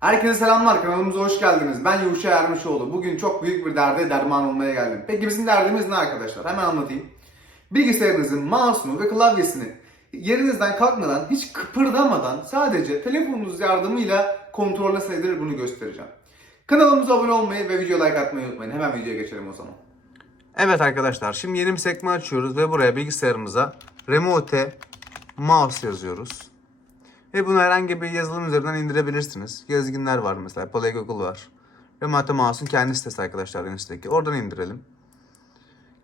Herkese selamlar kanalımıza hoş geldiniz. Ben Yuşa Ermişoğlu. Bugün çok büyük bir derde derman olmaya geldim. Peki bizim derdimiz ne arkadaşlar? Hemen anlatayım. Bilgisayarınızın mouse'unu ve klavyesini yerinizden kalkmadan, hiç kıpırdamadan sadece telefonunuz yardımıyla kontrol edilir bunu göstereceğim. Kanalımıza abone olmayı ve video like atmayı unutmayın. Hemen videoya geçelim o zaman. Evet arkadaşlar şimdi yeni bir sekme açıyoruz ve buraya bilgisayarımıza remote mouse yazıyoruz. Ve bunu herhangi bir yazılım üzerinden indirebilirsiniz. Gezginler var mesela. Polygonal var. Remote Mouse'un kendi sitesi arkadaşlar en üstteki. Oradan indirelim.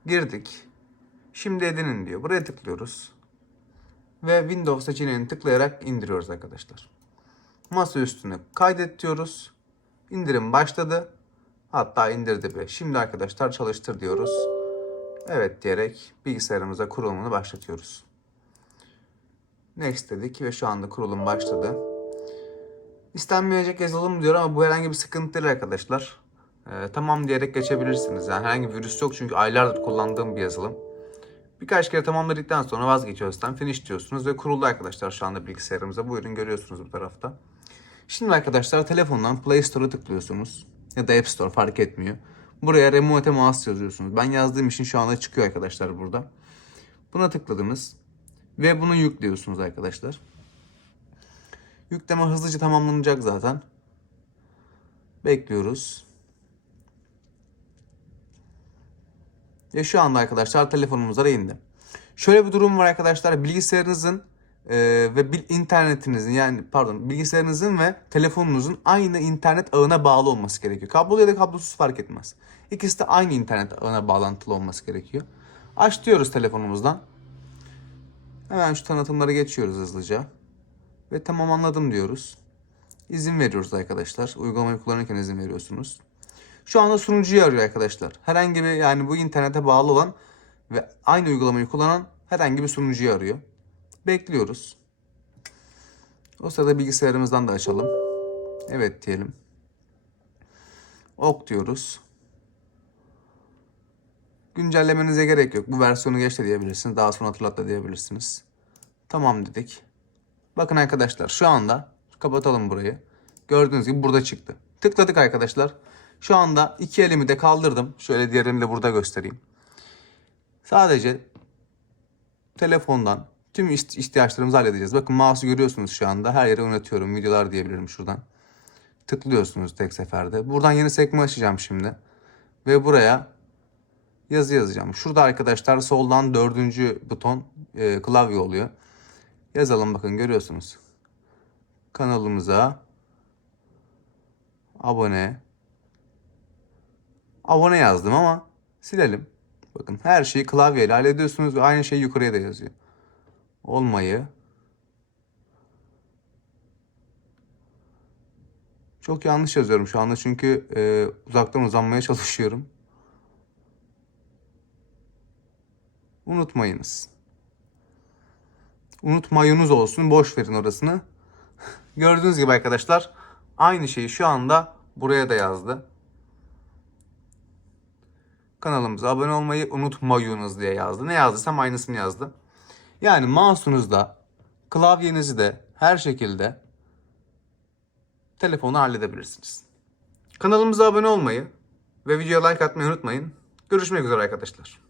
Girdik. Şimdi edinin diyor. Buraya tıklıyoruz. Ve Windows seçeneğini tıklayarak indiriyoruz arkadaşlar. Masa üstüne kaydet diyoruz. İndirim başladı. Hatta indirdi bile. Şimdi arkadaşlar çalıştır diyoruz. Evet diyerek bilgisayarımıza kurulumunu başlatıyoruz. Next dedik ve şu anda kurulum başladı. İstenmeyecek yazılım diyor ama bu herhangi bir sıkıntı değil arkadaşlar. Ee, tamam diyerek geçebilirsiniz. Yani herhangi bir virüs yok çünkü aylardır kullandığım bir yazılım. Birkaç kere tamamladıktan sonra vazgeçiyorsunuz. Finish diyorsunuz ve kuruldu arkadaşlar şu anda bilgisayarımıza. Buyurun görüyorsunuz bu tarafta. Şimdi arkadaşlar telefondan Play Store'a tıklıyorsunuz. Ya da App Store fark etmiyor. Buraya Remote Mouse yazıyorsunuz. Ben yazdığım için şu anda çıkıyor arkadaşlar burada. Buna tıkladınız. Ve bunu yüklüyorsunuz arkadaşlar. Yükleme hızlıca tamamlanacak zaten. Bekliyoruz. Ve şu anda arkadaşlar telefonumuza indi. Şöyle bir durum var arkadaşlar. Bilgisayarınızın e, ve bil, internetinizin yani pardon bilgisayarınızın ve telefonunuzun aynı internet ağına bağlı olması gerekiyor. Kablolu ya da kablosuz fark etmez. İkisi de aynı internet ağına bağlantılı olması gerekiyor. Aç diyoruz telefonumuzdan. Hemen şu tanıtımları geçiyoruz hızlıca. Ve tamam anladım diyoruz. İzin veriyoruz arkadaşlar. Uygulamayı kullanırken izin veriyorsunuz. Şu anda sunucuyu arıyor arkadaşlar. Herhangi bir yani bu internete bağlı olan ve aynı uygulamayı kullanan herhangi bir sunucuyu arıyor. Bekliyoruz. O sırada bilgisayarımızdan da açalım. Evet diyelim. Ok diyoruz. Güncellemenize gerek yok. Bu versiyonu geç de diyebilirsiniz. Daha sonra hatırlat da diyebilirsiniz. Tamam dedik. Bakın arkadaşlar şu anda kapatalım burayı. Gördüğünüz gibi burada çıktı. Tıkladık arkadaşlar. Şu anda iki elimi de kaldırdım. Şöyle diğerini de burada göstereyim. Sadece telefondan tüm iht- ihtiyaçlarımızı halledeceğiz. Bakın mouse'u görüyorsunuz şu anda. Her yere oynatıyorum. Videolar diyebilirim şuradan. Tıklıyorsunuz tek seferde. Buradan yeni sekme açacağım şimdi. Ve buraya yazı yazacağım. Şurada arkadaşlar soldan dördüncü buton e, klavye oluyor. Yazalım bakın görüyorsunuz. Kanalımıza abone abone yazdım ama silelim. Bakın her şeyi klavyeyle hallediyorsunuz ve aynı şey yukarıya da yazıyor. Olmayı Çok yanlış yazıyorum şu anda çünkü e, uzaktan uzanmaya çalışıyorum. Unutmayınız. Unutmayınız olsun. Boş verin orasını. Gördüğünüz gibi arkadaşlar aynı şeyi şu anda buraya da yazdı. Kanalımıza abone olmayı unutmayınız diye yazdı. Ne yazdıysam aynısını yazdı. Yani mouse'unuzda, klavyenizi de her şekilde telefonu halledebilirsiniz. Kanalımıza abone olmayı ve videoya like atmayı unutmayın. Görüşmek üzere arkadaşlar.